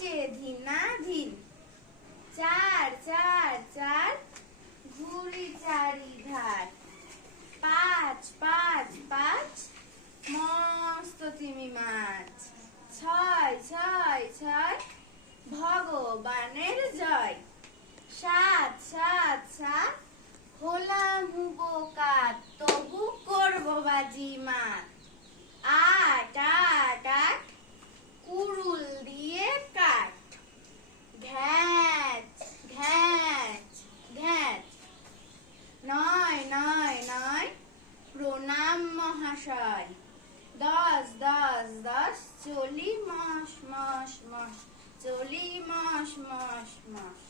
নিচে ধিনাধীন। চার চার চার ঘুরি চারিধার। পাঁচ পাঁচ পাঁচ মস্ত তিমি মাছ। ছয় ছয় ছয় ভগবানের জয়। সাত সাত সাত হলাম উপকার, তবু করবো বাজিমাত। আট আট আট কুড়ুল দিয়ে কাঠ। ঘ্যাঁচ ঘ্যাঁচ ঘ্যাঁচ। নয় নয় নয় প্রণাম মহাশয়। দশ দশ দশ চলি মশ মশ মশ, চলি মশ মশ মশ।